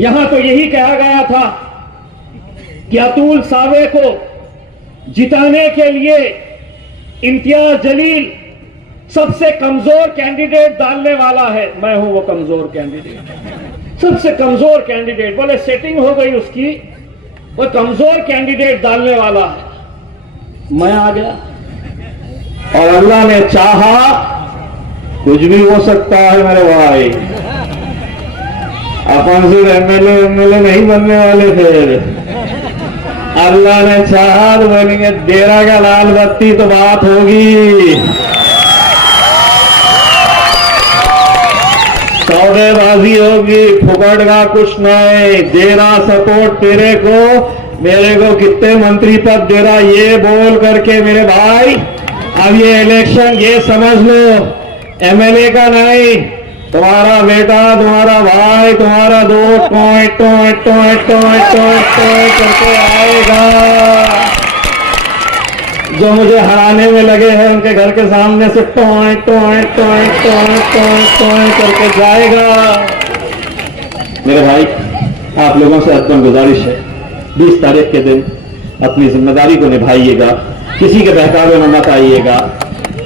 यहां तो यही कहा गया था कि अतुल सावे को जिताने के लिए इम्तियाज जलील सबसे कमजोर कैंडिडेट डालने वाला है। मैं हूं वो कमजोर कैंडिडेट, सबसे कमजोर कैंडिडेट। बोले सेटिंग हो गई उसकी, वो कमजोर कैंडिडेट डालने वाला है। मैं आ गया और अल्लाह ने चाहा, कुछ भी हो सकता है मेरे भाई। अपन सिर्फ एमएलए नहीं बनने वाले थे, अल्लाह ने चाहा तो बनेंगे। डेरा का लाल बत्ती तो बात होगी, सौदेबाजी होगी, फुकट का कुछ नहीं। डेरा सपोर्ट तेरे को, मेरे को कितने मंत्री पद दे रहा ये बोल करके मेरे भाई। अब ये इलेक्शन ये समझ लो एमएलए का नहीं, तुम्हारा बेटा, तुम्हारा भाई, तुम्हारा दोस्त टोए टोए टोए टोए टोए टोए करके आएगा। जो मुझे हराने में लगे हैं उनके घर के सामने से टोए टोए टोए टोए टोए टोए करके जाएगा। मेरे भाई, आप लोगों से अदब गुजारिश है, 20 तारीख के दिन अपनी जिम्मेदारी को निभाइएगा, किसी के बहकावे में मत आइएगा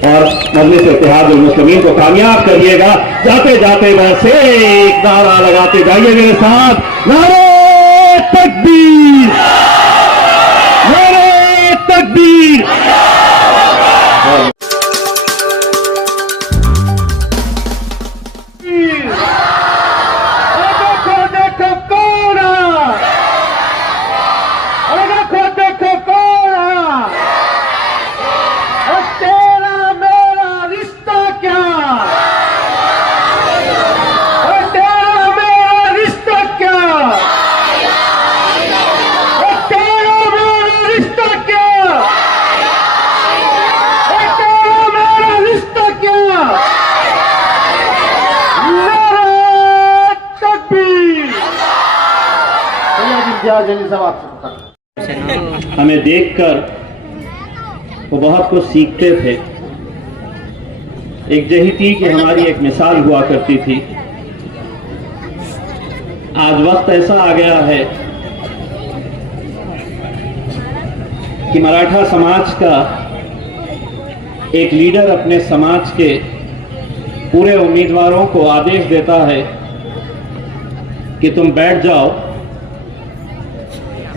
और मजलिस इत्तेहादुल मुस्लिमीन को कामयाब करिएगा। जाते जाते बस एक नारा लगाते जाइए मेरे साथ, नारे तकबीर, नारे तकबीर। हमें देखकर वो बहुत कुछ सीखते थे। एक यही थी कि हमारी एक मिसाल हुआ करती थी। आज वक्त ऐसा आ गया है कि मराठा समाज का एक लीडर अपने समाज के पूरे उम्मीदवारों को आदेश देता है कि तुम बैठ जाओ,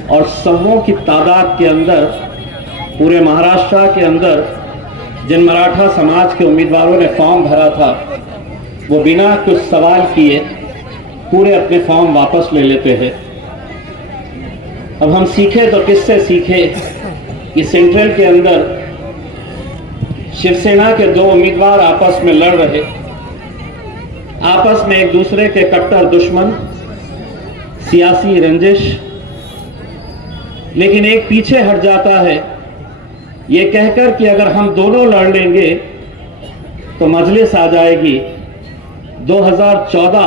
और सौों की तादाद के अंदर पूरे महाराष्ट्र के अंदर जिन मराठा समाज के उम्मीदवारों ने फॉर्म भरा था वो बिना कुछ सवाल किए पूरे अपने फॉर्म वापस ले लेते हैं। अब हम सीखे तो किससे सीखे कि सेंट्रल के अंदर शिवसेना के 2 उम्मीदवार आपस में लड़ रहे, आपस में एक दूसरे के कट्टर दुश्मन, सियासी रंजिश, लेकिन एक पीछे हट जाता है ये कहकर कि अगर हम दोनों लड़ लेंगे तो मजलिस आ जाएगी, 2014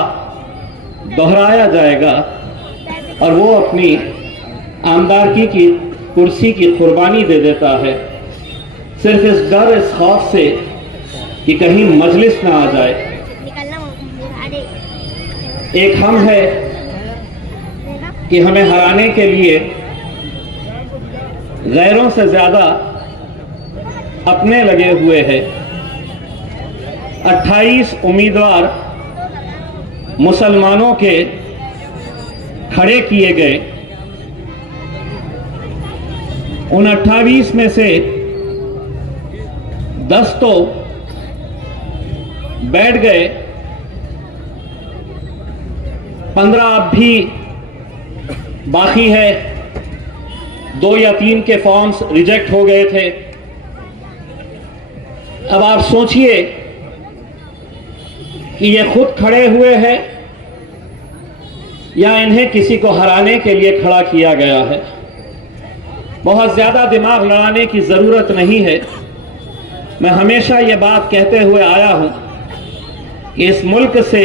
दोहराया जाएगा और वो अपनी आमदारगी की कुर्सी की कुर्बानी दे देता है, सिर्फ इस डर, इस खौफ से कि कहीं मजलिस ना आ जाए। एक हम है कि हमें हराने के लिए गैरों से ज्यादा अपने लगे हुए हैं। 28 उम्मीदवार मुसलमानों के खड़े किए गए, उन 28 में से 10 तो बैठ गए, 15 अब भी बाकी है। 2 या 3 के फॉर्म्स रिजेक्ट हो गए थे। अब आप सोचिए कि ये खुद खड़े हुए हैं या इन्हें किसी को हराने के लिए खड़ा किया गया है। बहुत ज्यादा दिमाग लड़ाने की जरूरत नहीं है। मैं हमेशा ये बात कहते हुए आया हूं कि इस मुल्क से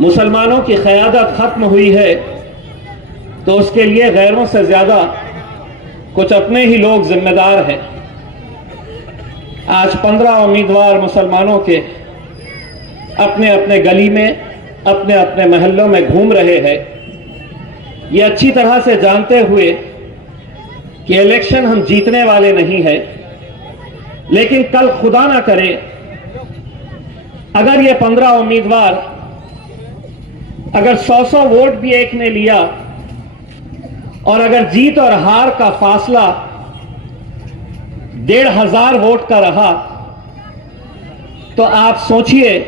मुसलमानों की क़यादत खत्म हुई है तो उसके लिए गैरों से ज्यादा कुछ अपने ही लोग जिम्मेदार हैं। आज 15 उम्मीदवार मुसलमानों के अपने अपने गली में, अपने अपने महल्लों में घूम रहे हैं ये अच्छी तरह से जानते हुए कि इलेक्शन हम जीतने वाले नहीं है, लेकिन कल खुदा ना करे अगर ये 15 उम्मीदवार अगर 100 वोट भी एक ने लिया और अगर जीत और हार का फासला 1,500 वोट का रहा, तो आप सोचिए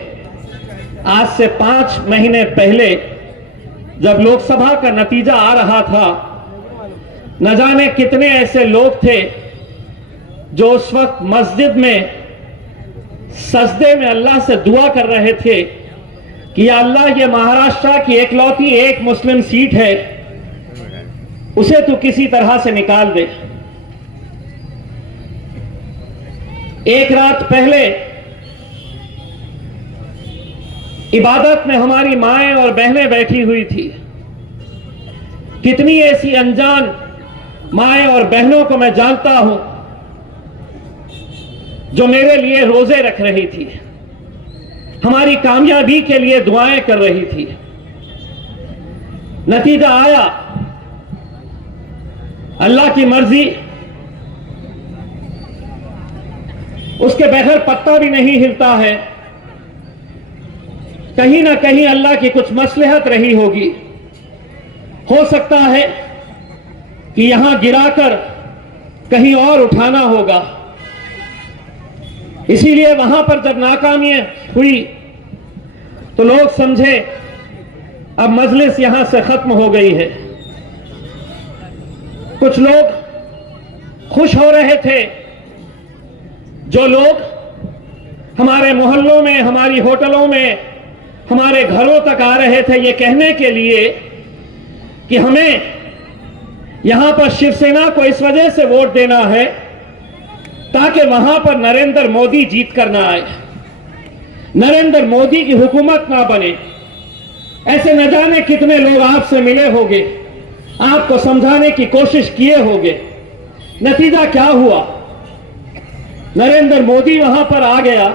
आज से 5 महीने पहले जब लोकसभा का नतीजा आ रहा था, न जाने कितने ऐसे लोग थे जो उस वक्त मस्जिद में सजदे में अल्लाह से दुआ कर रहे थे कि या अल्लाह, ये महाराष्ट्र की एकलौती एक मुस्लिम सीट है, उसे तू किसी तरह से निकाल दे। एक रात पहले इबादत में हमारी माएं और बहनें बैठी हुई थी। कितनी ऐसी अनजान माएं और बहनों को मैं जानता हूं जो मेरे लिए रोजे रख रही थी, हमारी कामयाबी के लिए दुआएं कर रही थी। नतीजा आया, अल्लाह की मर्जी, उसके बगैर पत्ता भी नहीं हिलता है। कहीं ना कहीं अल्लाह की कुछ मसलहत रही होगी। हो सकता है कि यहां गिराकर कहीं और उठाना होगा। इसीलिए वहां पर जब नाकामियां हुई तो लोग समझे अब मजलिस यहां से खत्म हो गई है। कुछ लोग खुश हो रहे थे, जो लोग हमारे मोहल्लों में, हमारी होटलों में, हमारे घरों तक आ रहे थे ये कहने के लिए कि हमें यहां पर शिवसेना को इस वजह से वोट देना है ताकि वहां पर नरेंद्र मोदी जीत कर ना आए, नरेंद्र मोदी की हुकूमत ना बने। ऐसे न जाने कितने लोग आपसे मिले होंगे, आपको समझाने की कोशिश किए होंगे। नतीजा क्या हुआ? नरेंद्र मोदी वहां पर आ गया,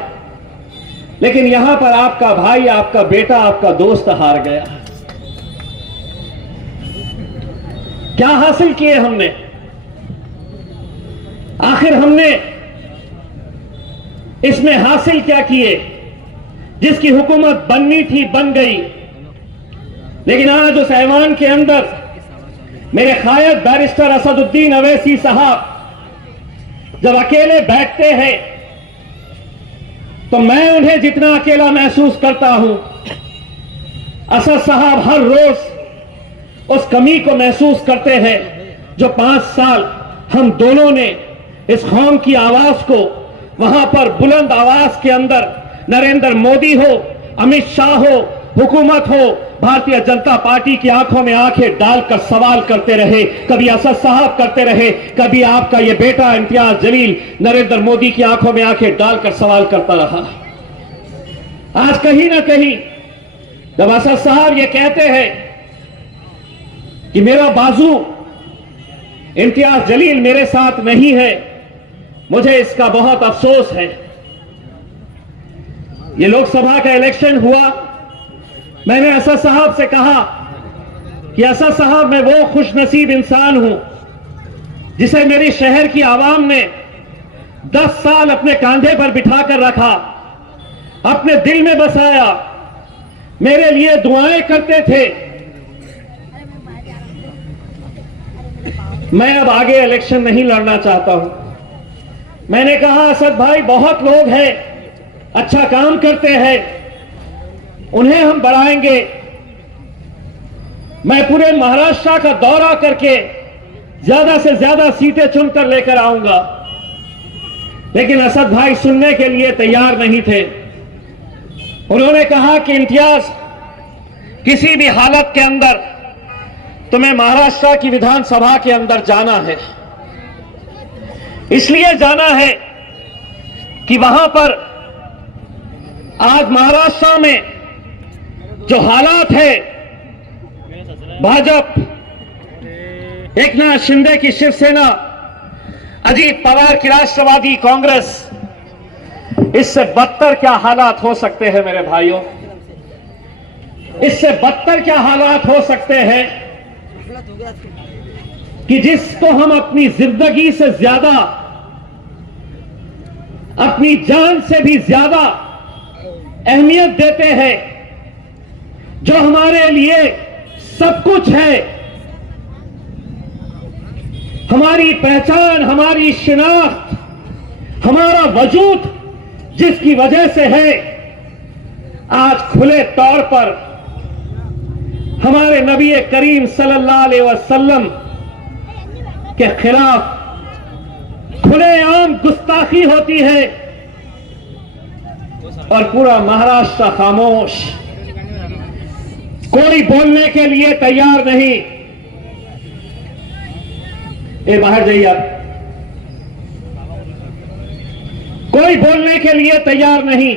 लेकिन यहां पर आपका भाई, आपका बेटा, आपका दोस्त हार गया। क्या हासिल किए हमने? आखिर हमने इसमें हासिल क्या किए? जिसकी हुकूमत बननी थी बन गई, लेकिन आज उस ऐवान के अंदर मेरे कायद बैरिस्टर असदुद्दीन अवैसी साहब जब अकेले बैठते हैं तो मैं उन्हें जितना अकेला महसूस करता हूं, असद साहब हर रोज उस कमी को महसूस करते हैं जो 5 साल हम दोनों ने इस कौम की आवाज को वहां पर बुलंद आवाज के अंदर, नरेंद्र मोदी हो, अमित शाह हो, हुकूमत हो, भारतीय जनता पार्टी की आंखों में आंखें डालकर सवाल करते रहे। कभी असद साहब करते रहे, कभी आपका ये बेटा इम्तियाज जलील नरेंद्र मोदी की आंखों में आंखें डालकर सवाल करता रहा। आज कहीं ना कहीं जब असद साहब ये कहते हैं कि मेरा बाजू इम्तियाज जलील मेरे साथ नहीं है, मुझे इसका बहुत अफसोस है। ये लोकसभा का इलेक्शन हुआ, मैंने असद साहब से कहा कि असद साहब, मैं वो खुशनसीब इंसान हूं जिसे मेरी शहर की आवाम ने 10 साल अपने कांधे पर बिठाकर रखा, अपने दिल में बसाया, मेरे लिए दुआएं करते थे। मैं अब आगे इलेक्शन नहीं लड़ना चाहता हूं। मैंने कहा असद भाई, बहुत लोग हैं, अच्छा काम करते हैं, उन्हें हम बढ़ाएंगे। मैं पूरे महाराष्ट्र का दौरा करके ज्यादा से ज्यादा सीटें चुनकर लेकर आऊंगा। लेकिन असद भाई सुनने के लिए तैयार नहीं थे। उन्होंने कहा कि इम्तियाज, किसी भी हालत के अंदर तुम्हें महाराष्ट्र की विधानसभा के अंदर जाना है। इसलिए जाना है कि वहां पर आज महाराष्ट्र में जो हालात है, भाजपा, एकनाथ शिंदे की शिवसेना, अजीत पवार की राष्ट्रवादी कांग्रेस, इससे बदतर क्या हालात हो सकते हैं मेरे भाइयों? इससे बदतर क्या हालात हो सकते हैं कि जिसको हम अपनी जिंदगी से ज्यादा, अपनी जान से भी ज्यादा अहमियत देते हैं, जो हमारे लिए सब कुछ है, हमारी पहचान, हमारी शिनाख्त, हमारा वजूद जिसकी वजह से है, आज खुले तौर पर हमारे नबी करीम सल्लल्लाहु अलैहि वसल्लम के खिलाफ खुलेआम गुस्ताखी होती है और पूरा महाराष्ट्र खामोश, कोई बोलने के लिए तैयार नहीं। ये बाहर जाइए आप, कोई बोलने के लिए तैयार नहीं।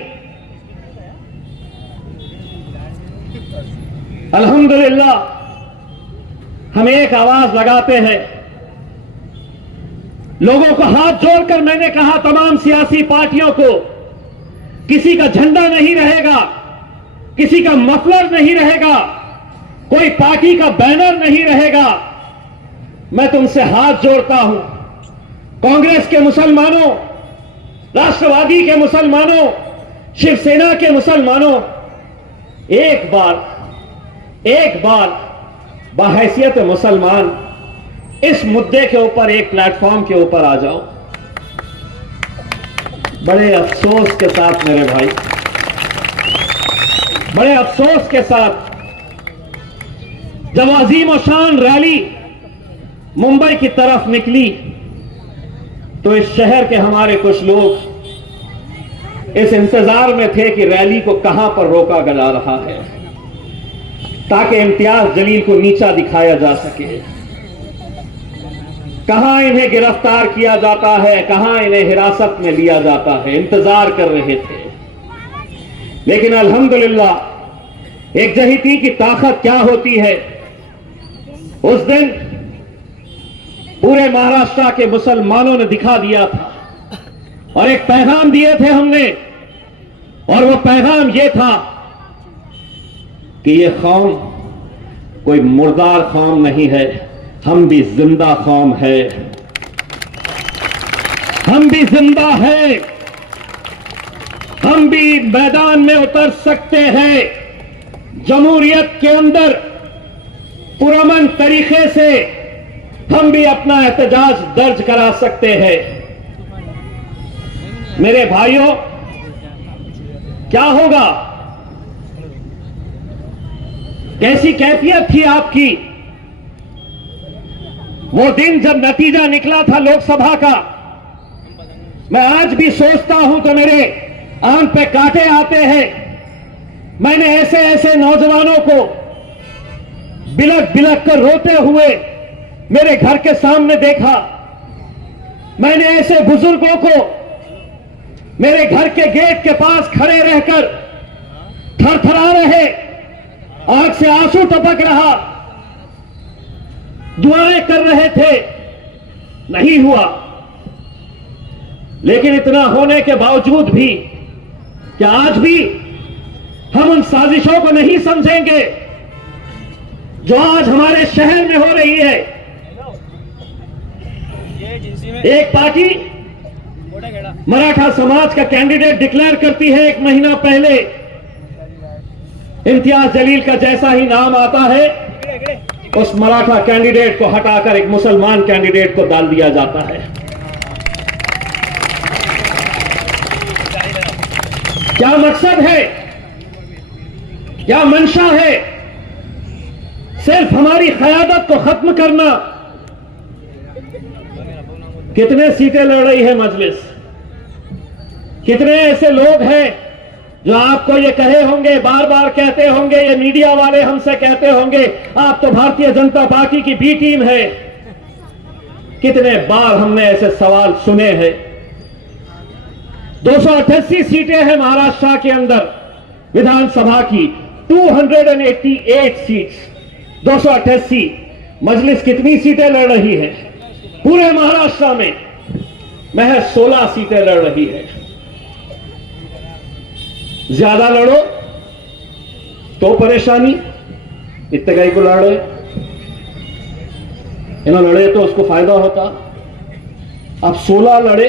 अल्हम्दुलिल्लाह हम एक आवाज लगाते हैं। लोगों को हाथ जोड़कर मैंने कहा, तमाम सियासी पार्टियों को, किसी का झंडा नहीं रहेगा, किसी का मफलर नहीं रहेगा, कोई पार्टी का बैनर नहीं रहेगा। मैं तुमसे हाथ जोड़ता हूं, कांग्रेस के मुसलमानों, राष्ट्रवादी के मुसलमानों, शिवसेना के मुसलमानों, एक बार बहैसियत मुसलमान इस मुद्दे के ऊपर एक प्लेटफॉर्म के ऊपर आ जाओ। बड़े अफसोस के साथ मेरे भाई, बड़े अफसोस के साथ, जब अजीम और शान रैली मुंबई की तरफ निकली तो इस शहर के हमारे कुछ लोग इस इंतजार में थे कि रैली को कहां पर रोका जा रहा है, ताकि इम्तियाज जलील को नीचा दिखाया जा सके, कहां इन्हें गिरफ्तार किया जाता है, कहां इन्हें हिरासत में लिया जाता है। इंतजार कर रहे थे। लेकिन अल्हम्दुलिल्लाह एक जहीती की ताकत क्या होती है। उस दिन पूरे महाराष्ट्र के मुसलमानों ने दिखा दिया था और एक पैगाम दिए थे हमने, और वो पैगाम ये था कि ये कौम कोई मुर्दार कौम नहीं है, हम भी जिंदा कौम है, हम भी जिंदा है, हम भी मैदान में उतर सकते हैं, जमहूरियत के अंदर पुरअमन तरीके से हम भी अपना एहतजाज दर्ज करा सकते हैं। मेरे भाइयों, क्या होगा, कैसी कैफियत थी आपकी वो दिन जब नतीजा निकला था लोकसभा का। मैं आज भी सोचता हूं तो मेरे आंख पे कांटे आते हैं। मैंने ऐसे ऐसे नौजवानों को बिलक बिलक कर रोते हुए मेरे घर के सामने देखा। मैंने ऐसे बुजुर्गों को मेरे घर के गेट के पास खड़े रहकर थरथरा रहे, आंख से आंसू टपक रहा, दुआएं कर रहे थे, नहीं हुआ। लेकिन इतना होने के बावजूद भी क्या आज भी हम उन साजिशों को नहीं समझेंगे जो आज हमारे शहर में हो रही है। एक पार्टी मराठा समाज का कैंडिडेट डिक्लेयर करती है, एक महीना पहले इम्तियाज जलील का जैसा ही नाम आता है, उस मराठा कैंडिडेट को हटाकर एक मुसलमान कैंडिडेट को डाल दिया जाता है। क्या मकसद है, क्या मंशा है? सिर्फ हमारी क़यादत को खत्म करना। कितने सीटें लड़ रही है मजलिस? कितने ऐसे लोग हैं जो आपको ये कहे होंगे, बार बार कहते होंगे, ये मीडिया वाले हमसे कहते होंगे, आप तो भारतीय जनता पार्टी की बी टीम है। कितने बार हमने ऐसे सवाल सुने हैं। 288 सीटें हैं महाराष्ट्र के अंदर विधानसभा की, 288 सीट्स, 288। मजलिस कितनी सीटें लड़ रही है? पूरे महाराष्ट्र में महज 16 सीटें लड़ रही है। ज्यादा लड़ो तो परेशानी, इतने को लड़ रहे। इन्होंने लड़े तो उसको फायदा होता। अब 16 लड़े,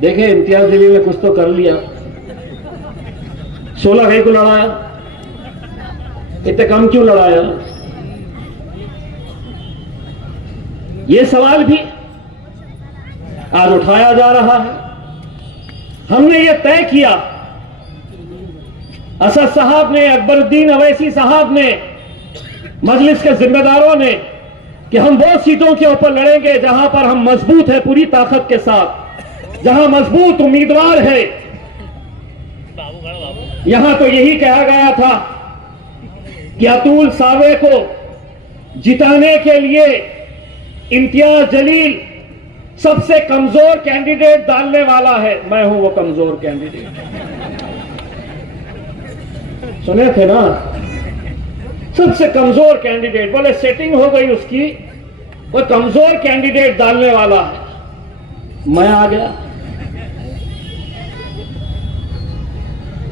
देखे इम्तियाज जलील ने कुछ तो कर लिया। 16 कहीं को लड़ाया, इतने कम क्यों लड़ाया? ये सवाल भी आज उठाया जा रहा है। हमने ये तय किया, असद साहब ने, अकबरुद्दीन अवैसी साहब ने, मजलिस के जिम्मेदारों ने, कि हम वो सीटों के ऊपर लड़ेंगे जहां पर हम मजबूत है पूरी ताकत के साथ, जहां मजबूत उम्मीदवार है। यहां तो यही कहा गया था कि अतुल सावे को जिताने के लिए इम्तियाज जलील सबसे कमजोर कैंडिडेट डालने वाला है। मैं हूं वो कमजोर कैंडिडेट। सुने थे ना, सबसे कमजोर कैंडिडेट। बोले सेटिंग हो गई उसकी, वो कमजोर कैंडिडेट डालने वाला है। मैं आ गया।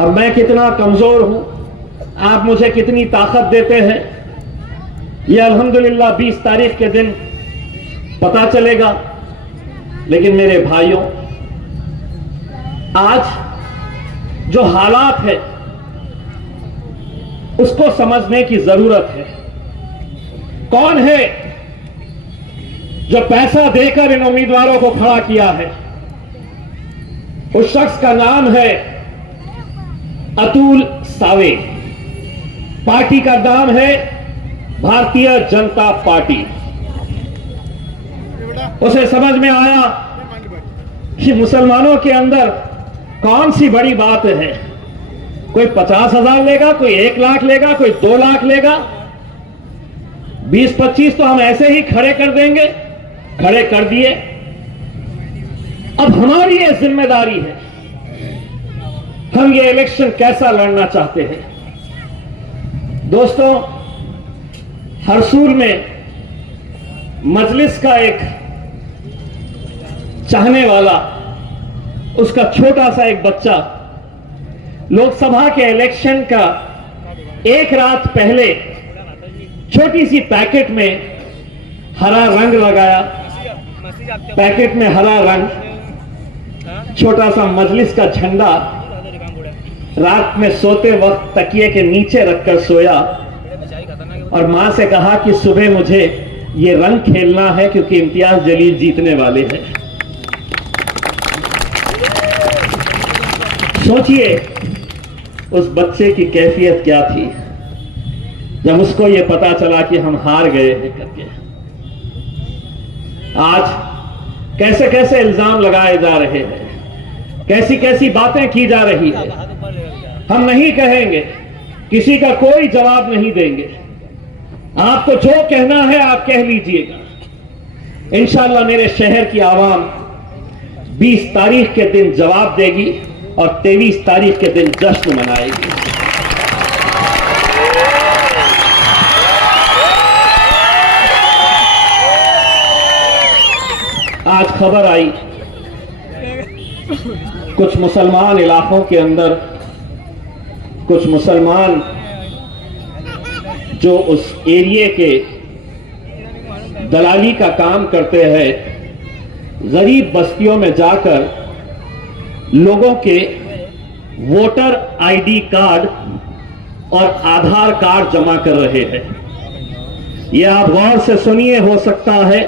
अब मैं कितना कमजोर हूं, आप मुझे कितनी ताकत देते हैं, यह अल्हम्दुलिल्लाह 20 तारीख के दिन पता चलेगा। लेकिन मेरे भाइयों, आज जो हालात है उसको समझने की जरूरत है। कौन है जो पैसा देकर इन उम्मीदवारों को खड़ा किया है? उस शख्स का नाम है अतुल सावे। पार्टी का नाम है भारतीय जनता पार्टी। उसे समझ में आया कि मुसलमानों के अंदर कौन सी बड़ी बात है। कोई 50,000 लेगा, कोई 1 लाख लेगा, कोई 2 लाख लेगा, 20-25 तो हम ऐसे ही खड़े कर देंगे। खड़े कर दिए। अब हमारी ये जिम्मेदारी है, हम ये इलेक्शन कैसा लड़ना चाहते हैं। दोस्तों, हरसूल में मजलिस का एक चाहने वाला, उसका छोटा सा एक बच्चा लोकसभा के इलेक्शन का एक रात पहले छोटी सी पैकेट में हरा रंग लगाया। पैकेट में हरा रंग, छोटा सा मजलिस का झंडा रात में सोते वक्त तकिए के नीचे रखकर सोया और मां से कहा कि सुबह मुझे ये रंग खेलना है क्योंकि इम्तियाज जलील जीतने वाले हैं। सोचिए उस बच्चे की कैफियत क्या थी जब उसको यह पता चला कि हम हार गए हैं करके। आज कैसे कैसे इल्जाम लगाए जा रहे हैं, कैसी कैसी बातें की जा रही है। हम नहीं कहेंगे, किसी का कोई जवाब नहीं देंगे। आपको जो कहना है आप कह लीजिएगा। इंशाअल्लाह मेरे शहर की आवाम 20 तारीख के दिन जवाब देगी और 23 तारीख के दिन जश्न मनाएगी। आज खबर आई कुछ मुसलमान इलाकों के अंदर कुछ मुसलमान जो उस एरिए के दलाली का काम करते हैं, गरीब बस्तियों में जाकर लोगों के वोटर आईडी कार्ड और आधार कार्ड जमा कर रहे हैं। यह आप गौर से सुनिए, हो सकता है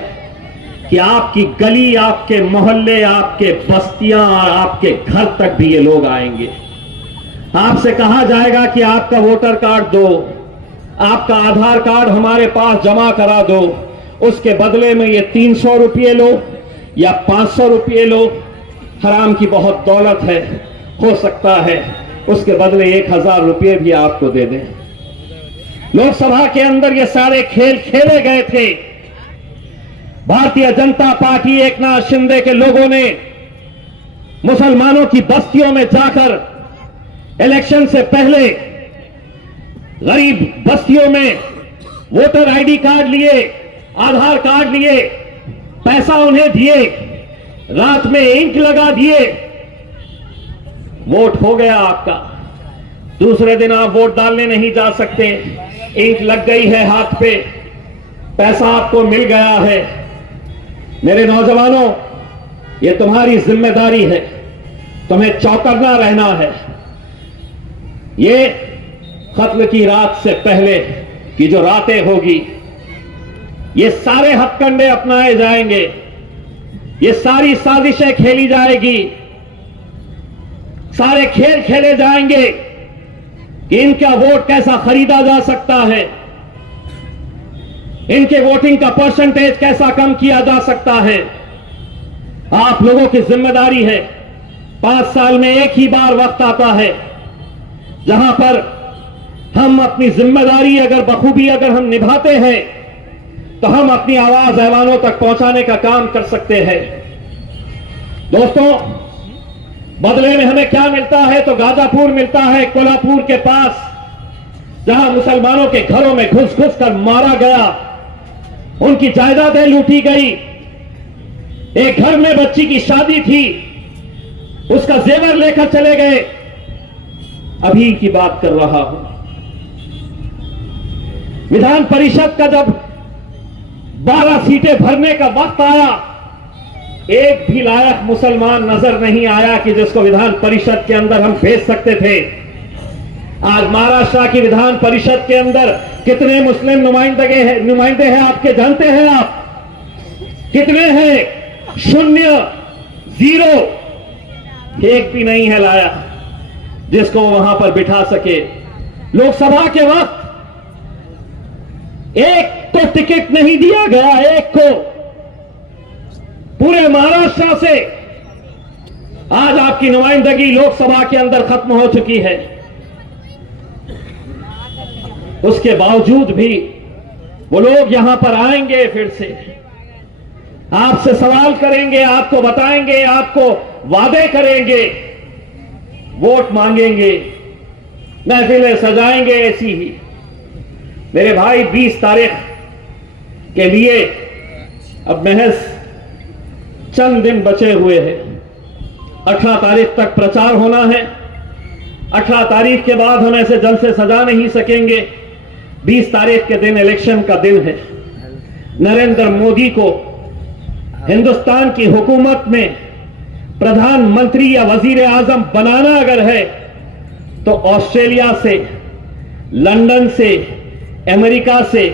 कि आपकी गली, आपके मोहल्ले, आपके बस्तियां और आपके घर तक भी ये लोग आएंगे। आपसे कहा जाएगा कि आपका वोटर कार्ड दो, आपका आधार कार्ड हमारे पास जमा करा दो, उसके बदले में ये 300 रुपये लो या 500 रुपये लो। हराम की बहुत दौलत है, हो सकता है उसके बदले 1000 रुपये भी आपको दे दें। लोकसभा के अंदर ये सारे खेल खेले गए थे। भारतीय जनता पार्टी, एकनाथ शिंदे के लोगों ने मुसलमानों की बस्तियों में जाकर इलेक्शन से पहले गरीब बस्तियों में वोटर आईडी कार्ड लिए, आधार कार्ड लिए, पैसा उन्हें दिए, रात में इंक लगा दिए, वोट हो गया आपका। दूसरे दिन आप वोट डालने नहीं जा सकते, इंक लग गई है हाथ पे। पैसा आपको मिल गया है। मेरे नौजवानों, ये तुम्हारी जिम्मेदारी है, तुम्हें चौकन्ना रहना है। ये खत्म की रात से पहले की जो रातें होगी, ये सारे हथकंडे अपनाए जाएंगे, ये सारी साजिशें खेली जाएगी, सारे खेल खेले जाएंगे कि इनका वोट कैसा खरीदा जा सकता है, इनके वोटिंग का परसेंटेज कैसा कम किया जा सकता है। आप लोगों की जिम्मेदारी है। 5 साल में एक ही बार वक्त आता है जहां पर हम अपनी जिम्मेदारी अगर बखूबी अगर हम निभाते हैं तो हम अपनी आवाज ऐवानों तक पहुंचाने का काम कर सकते हैं। दोस्तों, बदले में हमें क्या मिलता है? तो गाजापुर मिलता है, कोल्हापुर के पास, जहां मुसलमानों के घरों में घुस घुस कर मारा गया, उनकी जायदादें लूटी गई। एक घर में बच्ची की शादी थी, उसका जेवर लेकर चले गए। अभी की बात कर रहा हूं। विधान परिषद का जब 12 सीटें भरने का वक्त आया, एक भी लायक मुसलमान नजर नहीं आया कि जिसको विधान परिषद के अंदर हम भेज सकते थे। आज महाराष्ट्र की विधान परिषद के अंदर कितने मुस्लिम नुमाइंदे हैं आपके जानते हैं आप? कितने हैं? 0, 0, एक भी नहीं है लाया जिसको वहां पर बिठा सके। लोकसभा के वक्त एक को टिकट नहीं दिया गया, एक को। पूरे महाराष्ट्र से आज आपकी नुमाइंदगी लोकसभा के अंदर खत्म हो चुकी है। उसके बावजूद भी वो लोग यहां पर आएंगे, फिर से आपसे सवाल करेंगे, आपको बताएंगे, आपको वादे करेंगे, वोट मांगेंगे, महफिलें सजाएंगे ऐसी ही। मेरे भाई, 20 तारीख के लिए अब महज चंद दिन बचे हुए हैं। 18 तारीख तक प्रचार होना है। 18 तारीख के बाद हम ऐसे जलसे सजा नहीं सकेंगे। 20 तारीख के दिन इलेक्शन का दिन है। नरेंद्र मोदी को हिंदुस्तान की हुकूमत में प्रधानमंत्री या वजीर आजम बनाना अगर है तो ऑस्ट्रेलिया से, लंदन से, अमेरिका से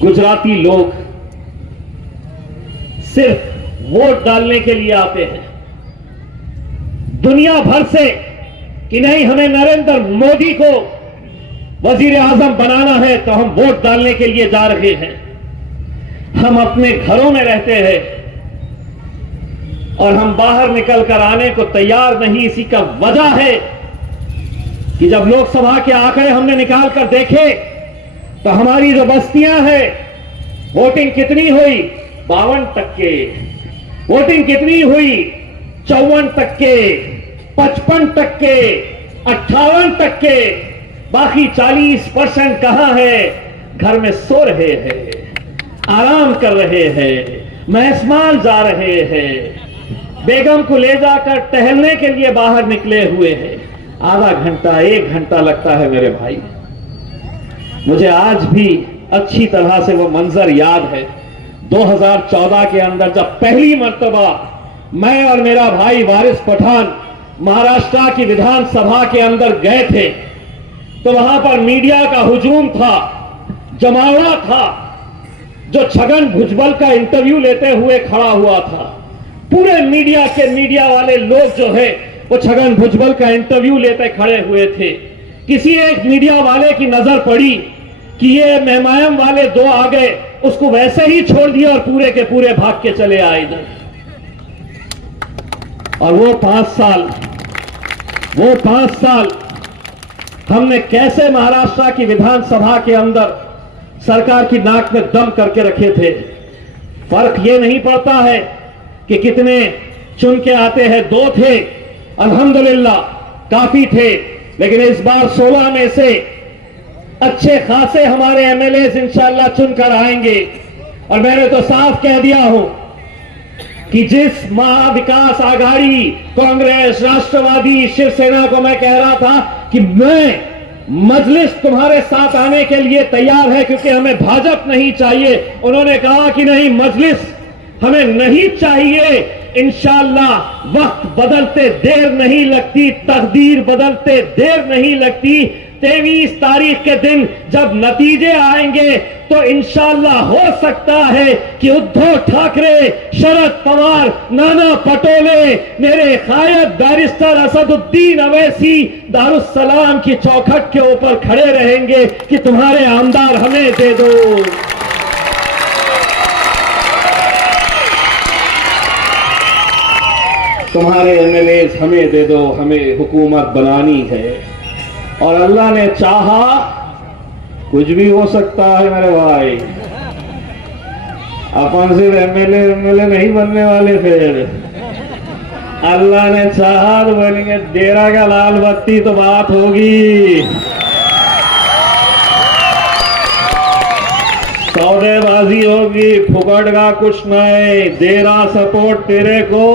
गुजराती लोग सिर्फ वोट डालने के लिए आते हैं। दुनिया भर से कि नहीं, हमें नरेंद्र मोदी को वजीर आजम बनाना है तो हम वोट डालने के लिए जा रहे हैं। हम अपने घरों में रहते हैं और हम बाहर निकलकर आने को तैयार नहीं। इसी का वजह है कि जब लोकसभा के आंकड़े हमने निकाल कर देखे तो हमारी जो बस्तियां हैं, वोटिंग कितनी हुई? 52%। वोटिंग कितनी हुई? 54%, 55%, 58%। बाकी 40% कहां है? घर में सो रहे हैं, आराम कर रहे हैं, महसमाल जा रहे हैं, बेगम को ले जाकर टहलने के लिए बाहर निकले हुए हैं। आधा घंटा, 1 घंटा लगता है मेरे भाई। मुझे आज भी अच्छी तरह से वो मंजर याद है। 2014 के अंदर जब पहली मर्तबा मैं और मेरा भाई वारिस पठान महाराष्ट्र की विधानसभा के अंदर गए थे तो वहां पर मीडिया का हुजूम था, जमावड़ा था, जो छगन भुजबल का इंटरव्यू लेते हुए खड़ा हुआ था। पूरे मीडिया वाले लोग जो है वो छगन भुजबल का इंटरव्यू लेते खड़े हुए थे। किसी एक मीडिया वाले की नजर पड़ी कि ये मेहमायम वाले 2 आ गए, उसको वैसे ही छोड़ दिया और पूरे के पूरे भाग के चले आए इधर। और वो 5 साल हमने कैसे महाराष्ट्र की विधानसभा के अंदर सरकार की नाक में दम करके रखे थे। फर्क ये नहीं पड़ता है कि कितने चुन के आते हैं। 2 थे, अल्हम्दुलिल्लाह काफी थे, लेकिन इस बार 16 में से अच्छे खासे हमारे एमएलए इंशाअल्लाह चुनकर आएंगे। और मैंने तो साफ कह दिया हूं कि जिस महाविकास आघाड़ी, कांग्रेस, राष्ट्रवादी, शिवसेना को मैं कह रहा था कि मैं मजलिस तुम्हारे साथ आने के लिए तैयार है, क्योंकि हमें भाजपा नहीं चाहिए। उन्होंने कहा कि नहीं, मजलिस हमें नहीं चाहिए। इंशाअल्लाह वक्त बदलते देर नहीं लगती, तकदीर बदलते देर नहीं लगती। 23 तारीख के दिन जब नतीजे आएंगे तो इंशाअल्लाह हो सकता है कि उद्धव ठाकरे, शरद पवार, नाना पटोले, मेरे कायद बैरिस्टर असदुद्दीन अवैसी दारुस्सलाम की चौखट के ऊपर खड़े रहेंगे कि तुम्हारे आमदार हमें दे दो। तुम्हारे एमएलए हमें दे दो, हमें हुकूमत बनानी है। और अल्लाह ने चाहा, कुछ भी हो सकता है मेरे भाई। अपन सिर्फ एमएलए नहीं बनने वाले, फिर अल्लाह ने चाहा तो बनेंगे डेरा का लाल बत्ती, तो बात होगी। सौदेबाजी होगी, फुकट का कुछ नहीं। डेरा सपोर्ट तेरे को,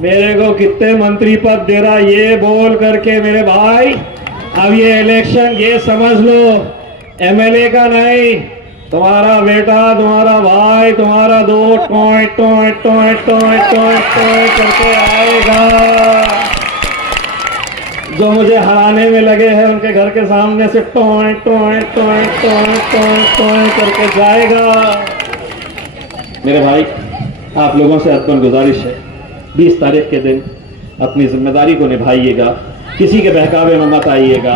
मेरे को कितने मंत्री पद दे रहा ये बोल करके मेरे भाई, अब ये इलेक्शन ये समझ लो एमएलए का नहीं, तुम्हारा बेटा, तुम्हारा भाई, तुम्हारा दो toy toy toy toy toy toy करके आएगा। जो मुझे हराने में लगे हैं उनके घर के सामने से toy toy toy toy toy toy करके जाएगा। मेरे भाई, आप लोगों से अदबन गुजारिश है, 20 तारीख के दिन अपनी जिम्मेदारी को निभाइएगा, किसी के बहकावे में मत आइएगा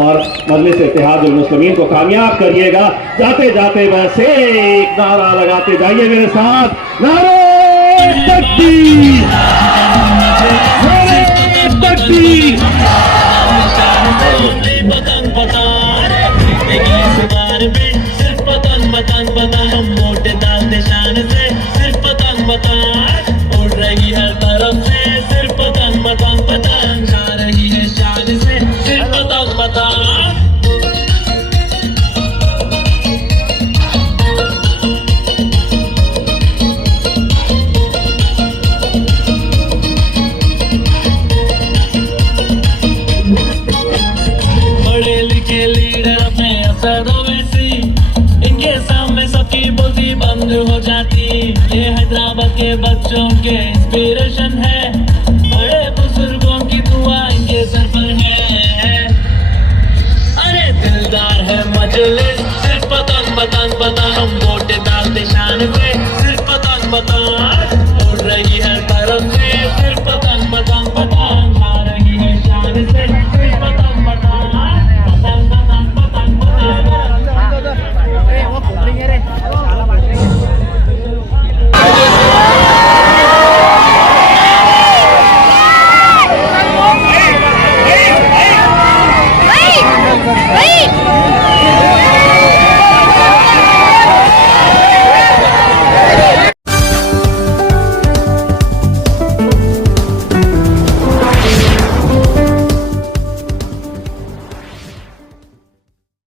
और मजलिस इत्तेहादुल मुस्लिमीन को कामयाब करिएगा। जाते जाते बस एक नारा लगाते जाइए मेरे साथ, नारे तकबीर, नारे तकबीर। सिर्फ पतंग पतंग पतंग, हम मोटे दाल निशान से सिर्फ पतंग पतंग उड़ रही है तरफ से, सिर्फ पतंग पतंग पतंग जा रही है शान से, सिर्फ पतंग पतंग। बड़े लिखे लीडर अपने असर वैसी, इनके सामने सबकी बोलती बंद हो जाती। ये हैदराबाद के बच्चों के इंस्पिरेशन है,